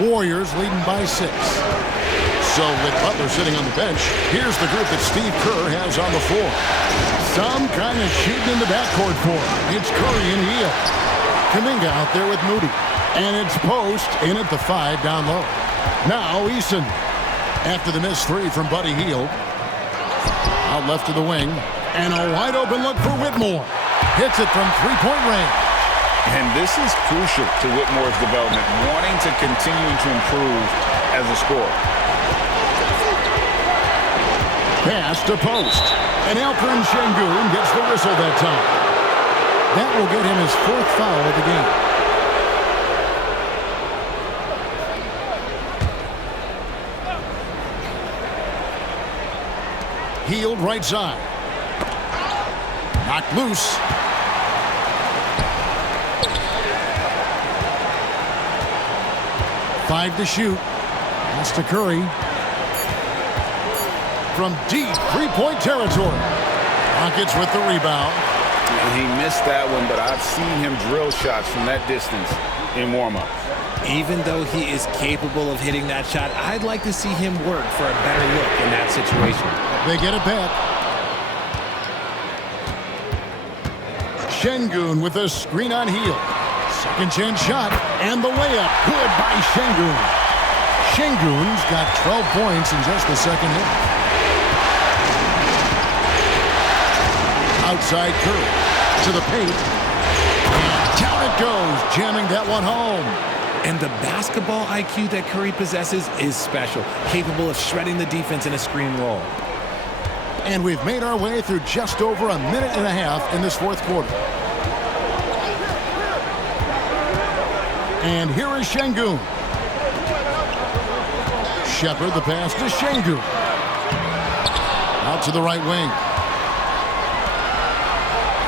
Warriors leading by 6. So with Butler sitting on the bench, here's the group that Steve Kerr has on the floor. Some kind of shooting in the backcourt for him. It's Curry and Hield. Kuminga out there with Moody. And it's Post in at the 5 down low. Now Eason. After the missed 3 from Buddy Hield. Out left to the wing. And a wide open look for Whitmore. Hits it from 3-point range. And this is crucial to Whitmore's development, wanting to continue to improve as a scorer. Pass to Post. And Alperen Şengün gets the whistle that time. That will get him his 4th foul of the game. Hield right side. Knocked loose. Five to shoot. Pass to Curry. From deep 3-point territory. Rockets with the rebound. And he missed that one, but I've seen him drill shots from that distance in warm-ups. Even though he is capable of hitting that shot, I'd like to see him work for a better look in that situation. They get it back. Şengün with a screen on Hield. Second chance shot, and the layup. Good by Şengün. Şengün's got 12 points in just the second half. Outside Curry to the paint. And down it goes, jamming that one home. And the basketball IQ that Curry possesses is special, capable of shredding the defense in a screen roll. And we've made our way through just over a minute and a half in this 4th quarter. And here is Şengün. Shepard, the pass to Şengün. Out to the right wing.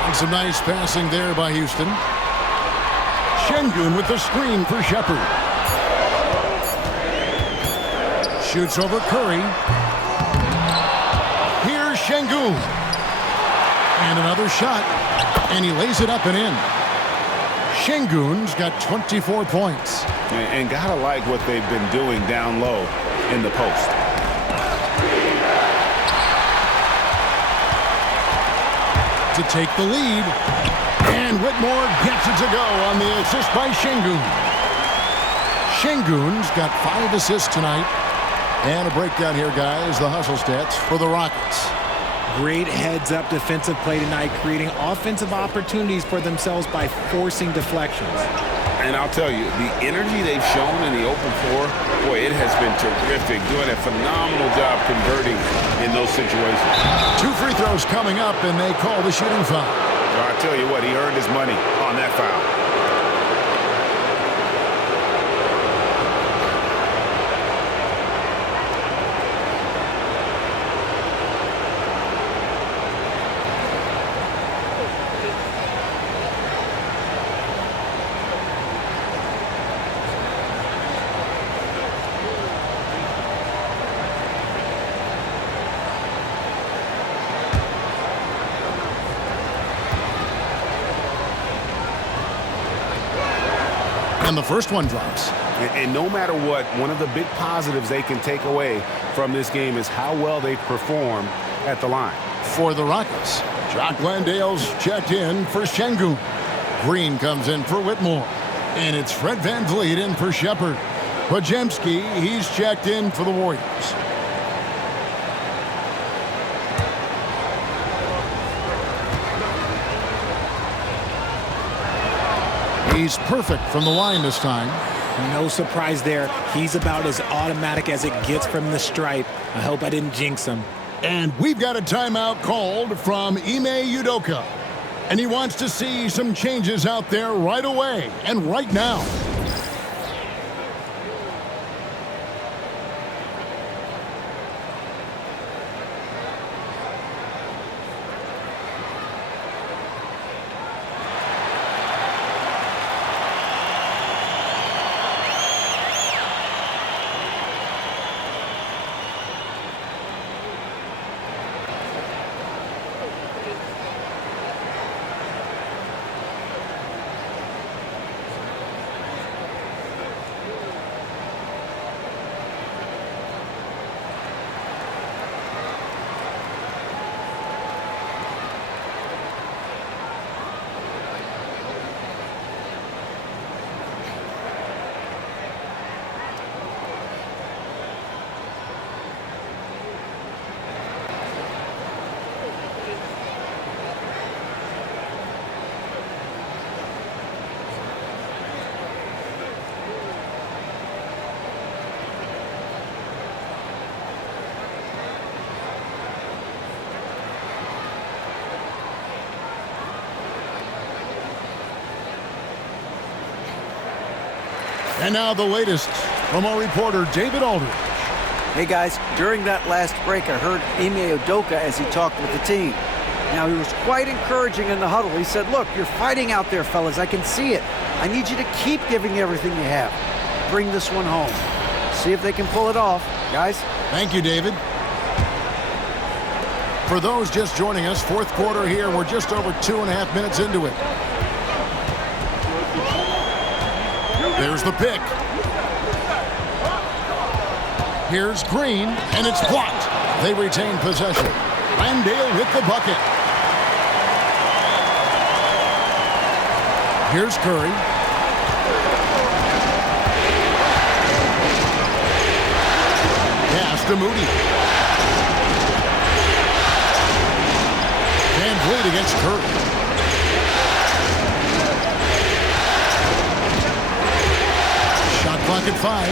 And some nice passing there by Houston. Şengün with the screen for Shepard. Shoots over Curry. Here's Şengün. And another shot. And he lays it up and in. Şengün's got 24 points. And gotta like what they've been doing down low in the post. To take the lead. And Whitmore gets it to go on the assist by Şengün. Şengün's got 5 assists tonight. And a breakdown here, guys. The hustle stats for the Rockets. Great heads-up defensive play tonight, creating offensive opportunities for themselves by forcing deflections. And I'll tell you, the energy they've shown in the open floor, boy, it has been terrific. Doing a phenomenal job converting in those situations. 2 free throws coming up, and they call the shooting foul. Well, I tell you what, he earned his money on that foul. And the first one drops. And no matter what, one of the big positives they can take away from this game is how well they perform at the line. For the Rockets, Jock Landale's checked in for Şengün. Green comes in for Whitmore. And it's Fred VanVleet in for Shepard. Podziemski, he's checked in for the Warriors. He's perfect from the line this time. No surprise there. He's about as automatic as it gets from the stripe. I hope I didn't jinx him. And we've got a timeout called from Ime Udoka. And he wants to see some changes out there right away and right now. And now the latest from our reporter, David Aldridge. Hey guys, during that last break, I heard Ime Udoka as he talked with the team. Now, he was quite encouraging in the huddle. He said, look, you're fighting out there, fellas. I can see it. I need you to keep giving everything you have. Bring this one home. See if they can pull it off. Guys? Thank you, David. For those just joining us, fourth quarter here. We're just over 2.5 minutes into it. There's the pick. Here's Green, and it's blocked. They retain possession. Landale with the bucket. Here's Curry. Pass to Moody. Van Vliet against Curry. Shot clock at 5.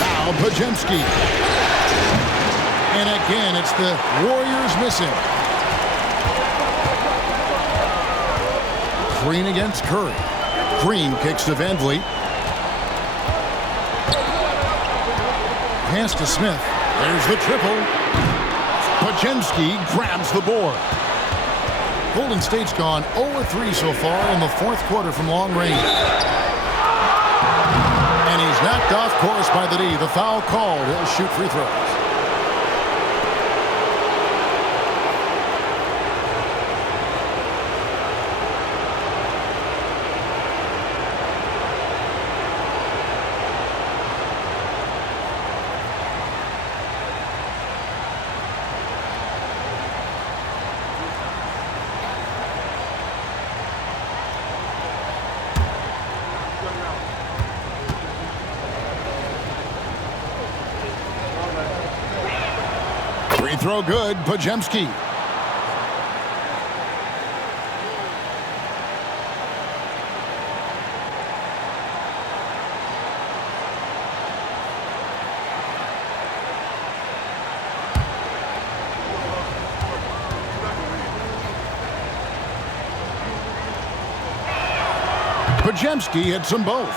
Foul, Pajemski. And again, it's the Warriors missing. Green against Curry. Green kicks to Van Vliet. Pass to Smith. There's the triple. Pajemski grabs the board. Golden State's gone 0-3 so far in the fourth quarter from long range. And he's knocked off course by the D. The foul called. He'll shoot free throws. Free throw good, Pajemski. Pajemski hits them both.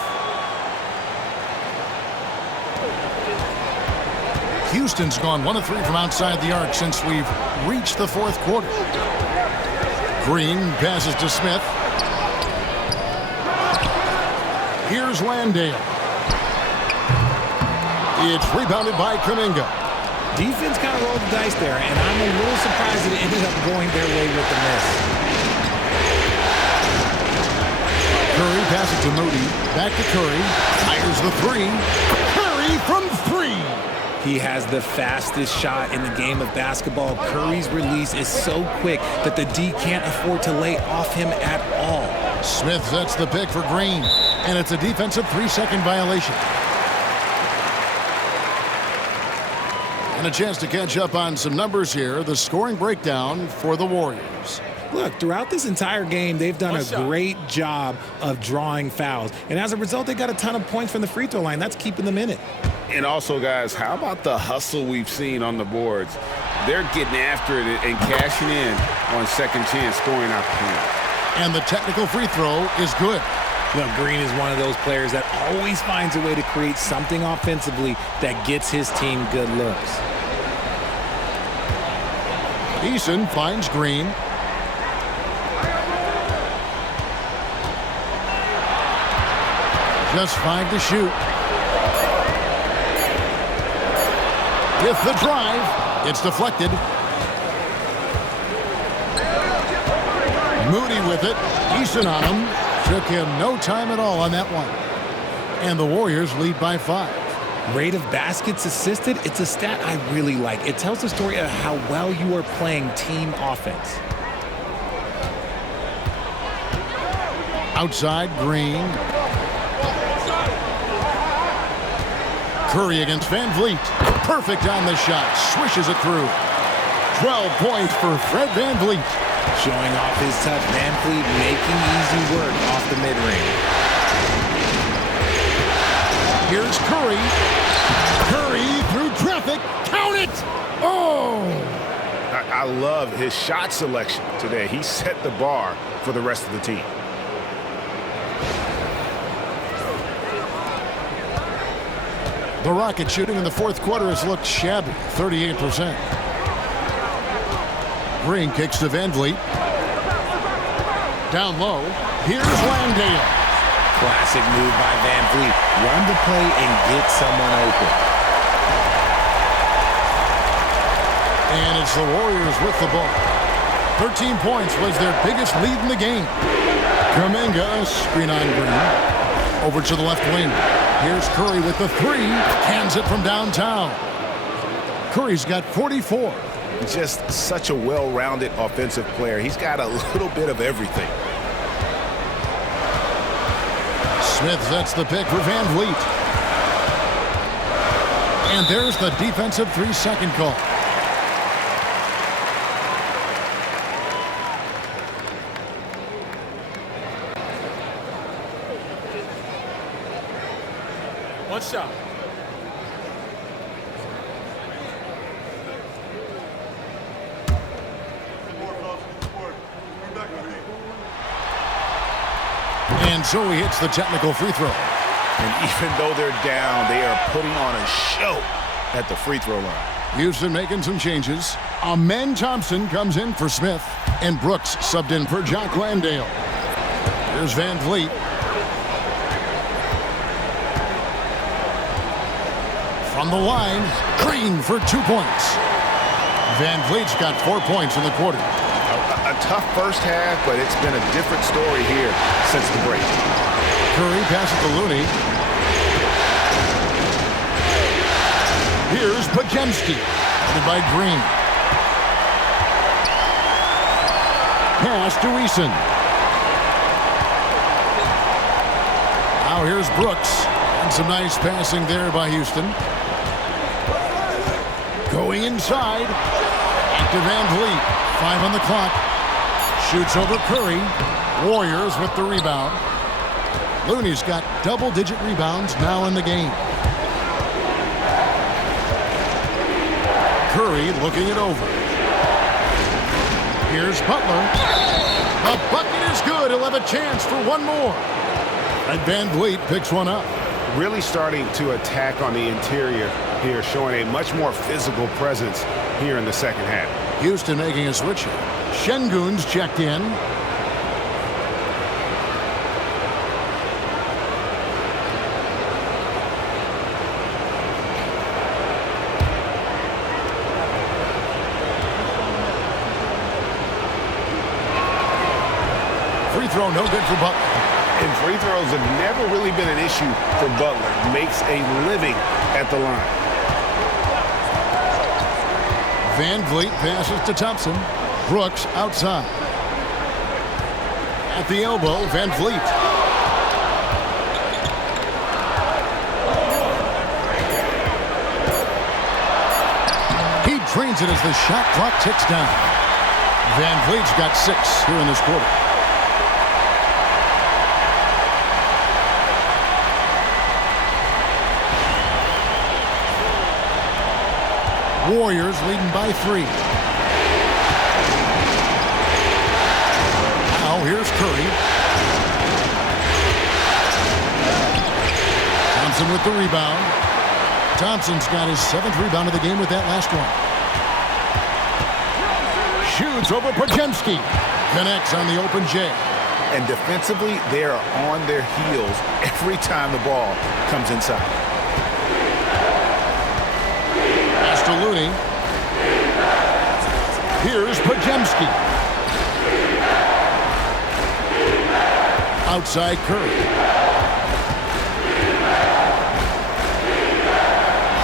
Houston's gone 1 of 3 from outside the arc since we've reached the fourth quarter. Green passes to Smith. Here's Landale. It's rebounded by Kuminga. Defense kind of rolled the dice there, and I'm a little surprised that it ended up going their way with the miss. Curry passes to Moody. Back to Curry. Fires the three. Curry from 3. He has the fastest shot in the game of basketball. Curry's release is so quick that the D can't afford to lay off him at all. Smith sets the pick for Green, and it's a defensive 3-second violation. And a chance to catch up on some numbers here. The scoring breakdown for the Warriors. Look, throughout this entire game, they've done a great job of drawing fouls. And as a result, they got a ton of points from the free throw line. That's keeping them in it. And also, guys, how about the hustle we've seen on the boards? They're getting after it and cashing in on second chance scoring opportunity. And the technical free throw is good. Look, Green is one of those players that always finds a way to create something offensively that gets his team good looks. Eason finds Green. Just 5 to shoot. With the drive, it's deflected. Moody with it. Eason on him. Took him no time at all on that one. And the Warriors lead by 5. Rate of baskets assisted, it's a stat I really like. It tells the story of how well you are playing team offense. Outside, Green. Curry against Van Vliet. Perfect on the shot. Swishes it through. 12 points for Fred Van Vliet. Showing off his touch. Van Vliet making easy work off the mid-range. Here's Curry. Curry through traffic. Count it! Oh! I love his shot selection today. He set the bar for the rest of the team. The Rocket shooting in the fourth quarter has looked shabby, 38%. Green kicks to Van Vliet. Down low, here's Landale. Classic move by Van Vliet. Run the play and get someone open. And it's the Warriors with the ball. 13 points was their biggest lead in the game. Kuminga, screen on Green. Over to the left wing. Here's Curry with the three. Cans it from downtown. Curry's got 44. Just such a well-rounded offensive player. He's got a little bit of everything. Smith sets the pick for Van Vliet. And there's the defensive 3-second call. One shot. And so he hits the technical free throw. And even though they're down, they are putting on a show at the free throw line. Houston making some changes. Amen Thompson comes in for Smith. And Brooks subbed in for Jock Landale. Here's Van Vliet. From the line, Green for 2 points. Van Vliet's got 4 points in the quarter. A tough first half, but it's been a different story here since the break. Curry passes to Looney. Here's Podziemski, headed by Green. Pass to Eason. Now here's Brooks. And some nice passing there by Houston. Going inside. Back to Van Vliet. 5 on the clock. Shoots over Curry. Warriors with the rebound. Looney's got double-digit rebounds now in the game. Curry looking it over. Here's Butler. The bucket is good. He'll have a chance for one more. And Van Vliet picks one up. Really starting to attack on the interior here, showing a much more physical presence here in the second half. Houston making a switch here. Şengün's checked in. Free throw no good for Butler. And free throws have never really been an issue for Butler. Makes a living at the line. Van Vliet passes to Thompson. Brooks outside. At the elbow, Van Vliet. He drains it as the shot clock ticks down. Van Vliet's got 6 here in this quarter. Warriors leading by 3. Now here's Curry. Thompson with the rebound. Thompson's got his 7th rebound of the game with that last one. Shoots over Podziemski. Connects on the open J. And defensively, they are on their heels every time the ball comes inside. To Looney. Here's Podziemski. Outside Curry.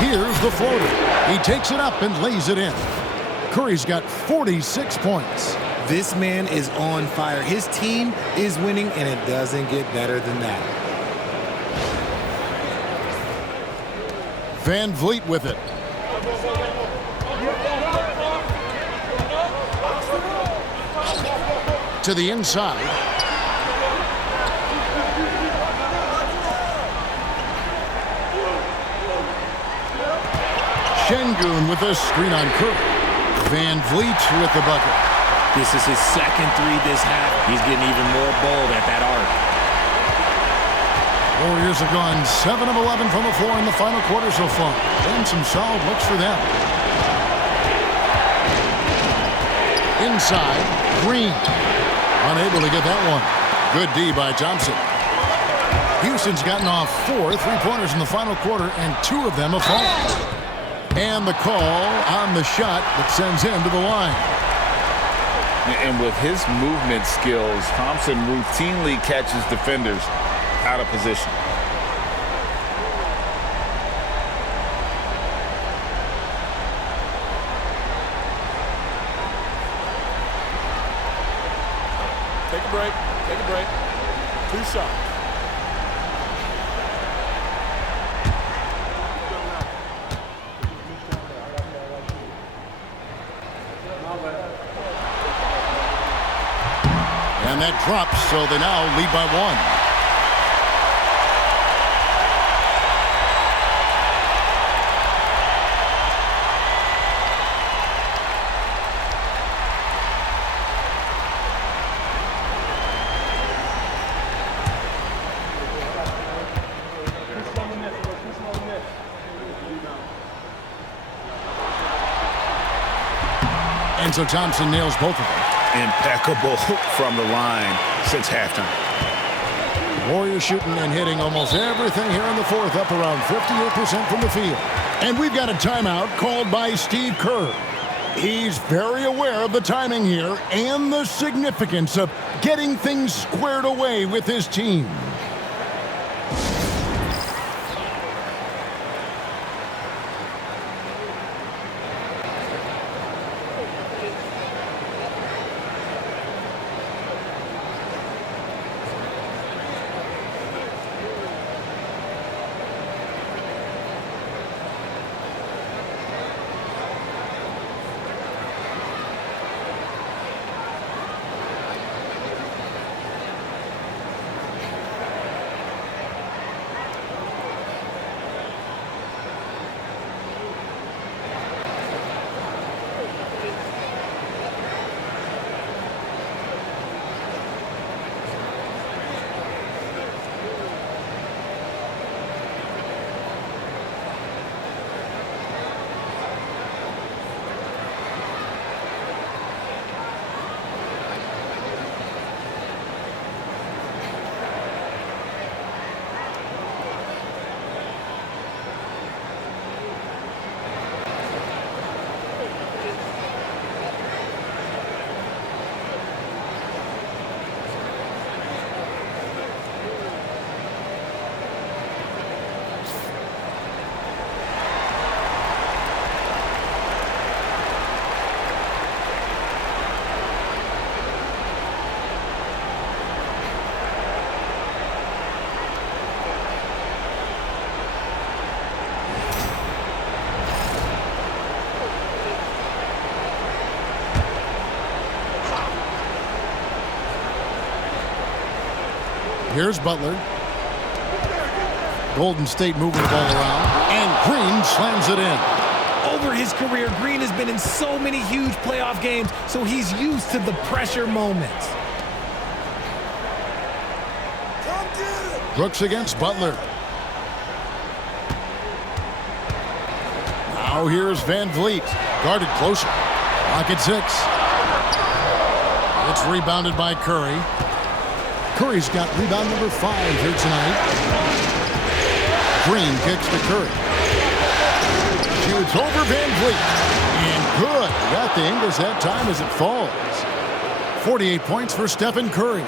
Here's the floater. He takes it up and lays it in. Curry's got 46 points. This man is on fire. His team is winning, and it doesn't get better than that. Van Vliet with it. To the inside. Şengün with a screen on Curry. Van Vliet with the bucket. This is his second 3 this half. He's getting even more bold at that arc. Warriors have gone 7 of 11 from the floor in the final quarter so far. And some solid looks for them. Inside, Green. Unable to get that one. Good D by Thompson. Houston's gotten off 4 3-pointers in the final quarter, and 2 of them have fallen. And the call on the shot that sends him to the line. And with his movement skills, Thompson routinely catches defenders out of position. Take a break. Take a break. 2 shots. And that drops, so they now lead by 1. And so Thompson nails both of them. Impeccable from the line since halftime. Warriors shooting and hitting almost everything here in the fourth, up around 58% from the field. And we've got a timeout called by Steve Kerr. He's very aware of the timing here and the significance of getting things squared away with his team. Here's Butler. Golden State moving the ball around. And Green slams it in. Over his career, Green has been in so many huge playoff games, so he's used to the pressure moments. Brooks against Butler. Now here's Van Vliet. Guarded closer. Rocket 6. It's rebounded by Curry. Curry's got rebound number 5 here tonight. Green kicks to Curry. Shoots over Van Vliet. And good. Got the Ingles that time as it falls. 48 points for Stephen Curry.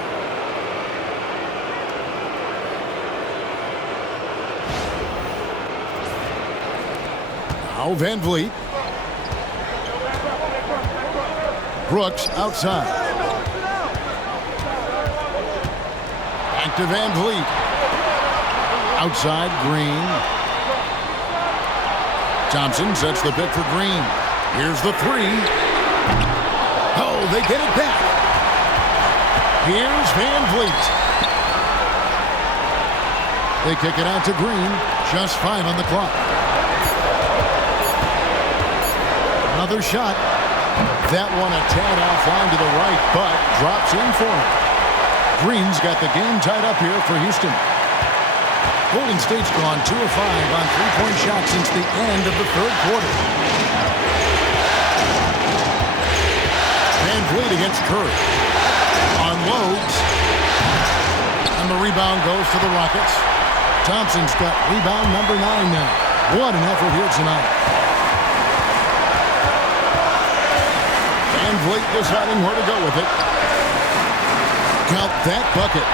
Now Van Vliet. Brooks outside. Back to Van Vliet. Outside, Green. Thompson sets the pick for Green. Here's the 3. Oh, they get it back. Here's Van Vliet. They kick it out to Green. Just 5 on the clock. Another shot. That one a tad offline to the right, but drops in for him. Green's got the game tied up here for Houston. Golden State's gone 2 of 5 on three-point shots since the end of the third quarter. Van Vliet against Curry. Unloads. And the rebound goes to the Rockets. Thompson's got rebound number 9 now. What an effort here tonight. Van Vliet deciding where to go with it. Count that bucket.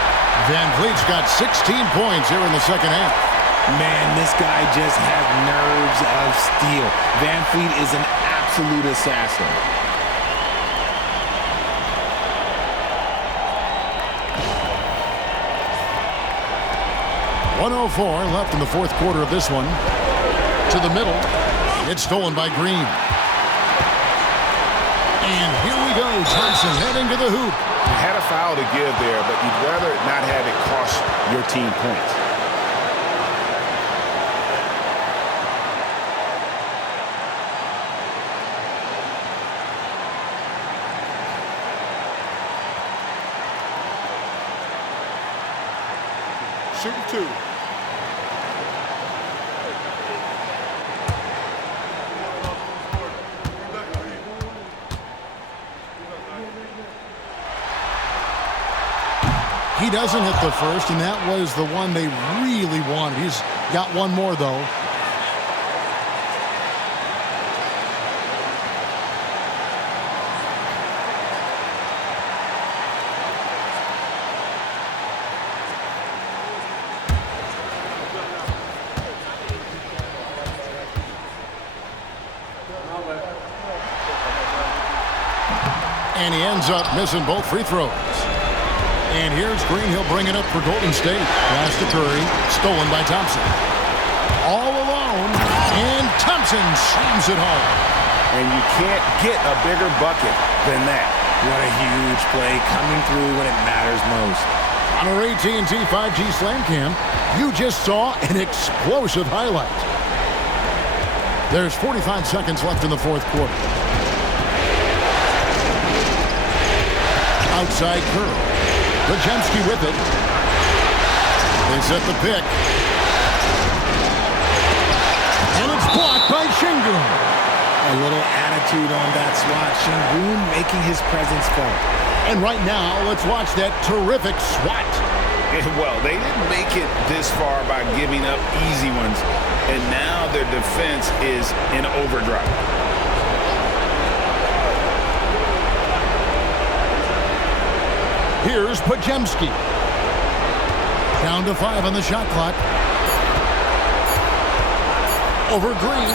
Van Vliet's got 16 points here in the second half. Man, this guy just has nerves of steel. Van Vliet is an absolute assassin. .104 left in the fourth quarter of this one. To the middle. It's stolen by Green. And here we go. Thompson heading to the hoop. You had a foul to give there, but you'd rather not have it cost your team points. Shooting 2. He doesn't hit the first, and that was the one they really wanted. He's got one more, though. And he ends up missing both free throws. And here's Green. He'll bring it up for Golden State. Pass to Curry. Stolen by Thompson. All alone. And Thompson slams it home. And you can't get a bigger bucket than that. What a huge play coming through when it matters most. On our AT&T 5G Slam Cam, you just saw an explosive highlight. There's 45 seconds left in the fourth quarter. Outside Curry. Bajemski with it. They set the pick. And it's blocked by Şengün. A little attitude on that swat. Şengün making his presence felt. And right now, let's watch that terrific swat. Well, they didn't make it this far by giving up easy ones. And now their defense is in overdrive. Here's Bajemski. Down to 5 on the shot clock. Over Green.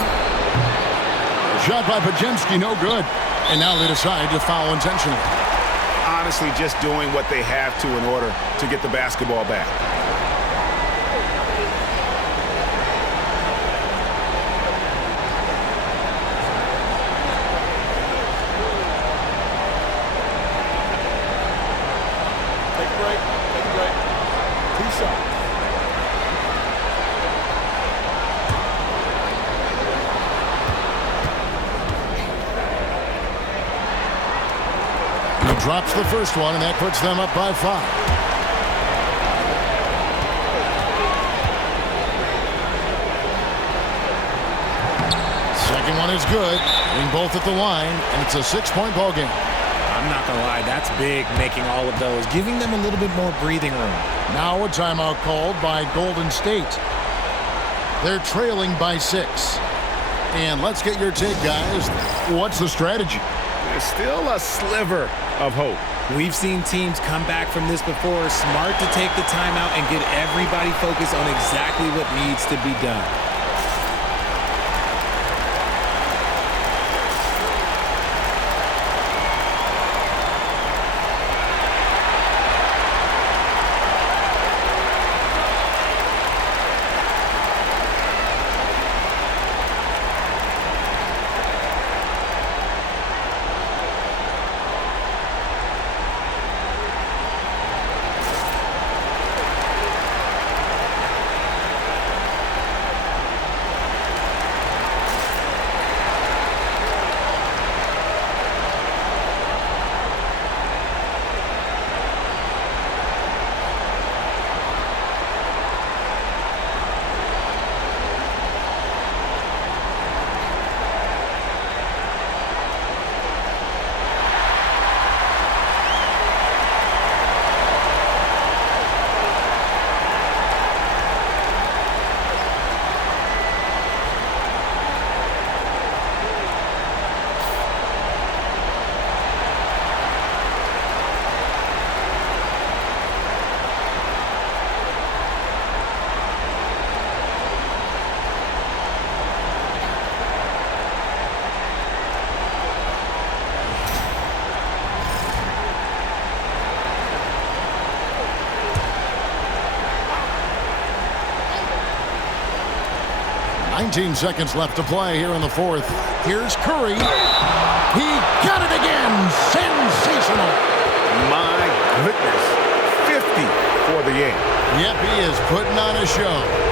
Shot by Bajemski, no good. And now they decide to foul intentionally. Honestly, just doing what they have to in order to get the basketball back. Drops the first one, and that puts them up by 5. Second one is good. Being both at the line, and it's a 6-point ball game. I'm not going to lie, that's big, making all of those, giving them a little bit more breathing room. Now a timeout called by Golden State. They're trailing by 6. And let's get your take, guys. What's the strategy? There's still a sliver of hope. We've seen teams come back from this before. Smart to take the timeout and get everybody focused on exactly what needs to be done. 19 seconds left to play here in the fourth. Here's Curry. He got it again. Sensational. My goodness. 50 for the game. Yep, he is putting on a show.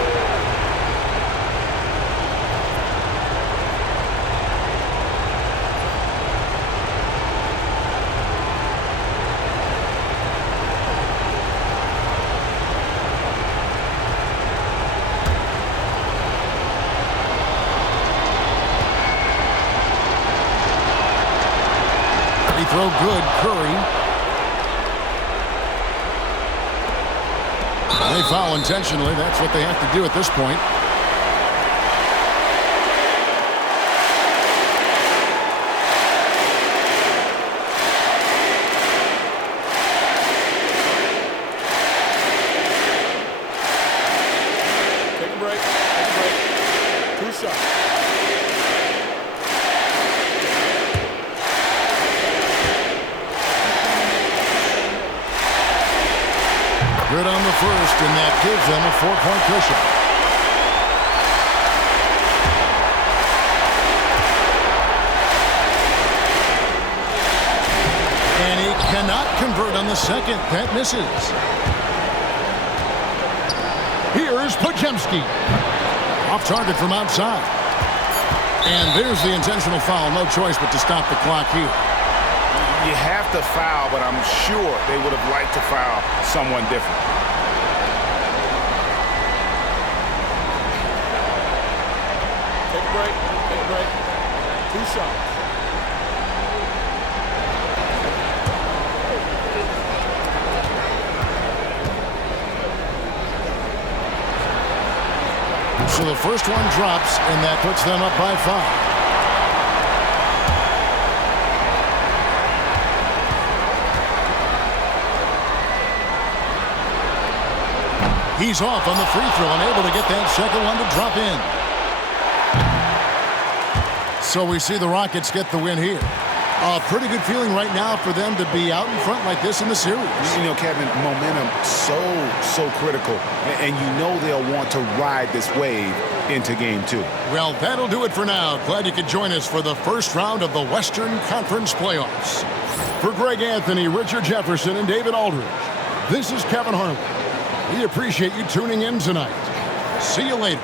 Throw good, Curry. They foul intentionally. That's what they have to do at this point. Take a break. Take a break. 2 shots. Good on the first, and that gives them a 4-point cushion. And he cannot convert on the second. That misses. Here's Podziemski. Off target from outside. And there's the intentional foul. No choice but to stop the clock here. You have to foul, but I'm sure they would have liked to foul someone different. Take a break. Take a break. 2 shots. So the first one drops, and that puts them up by 5. He's off on the free throw and able to get that second one to drop in. So we see the Rockets get the win here. A pretty good feeling right now for them to be out in front like this in the series. You know, Kevin, momentum so critical. And you know they'll want to ride this wave into game 2. Well, that'll do it for now. Glad you could join us for the first round of the Western Conference playoffs. For Greg Anthony, Richard Jefferson, and David Aldridge, this is Kevin Harlan. We appreciate you tuning in tonight. See you later.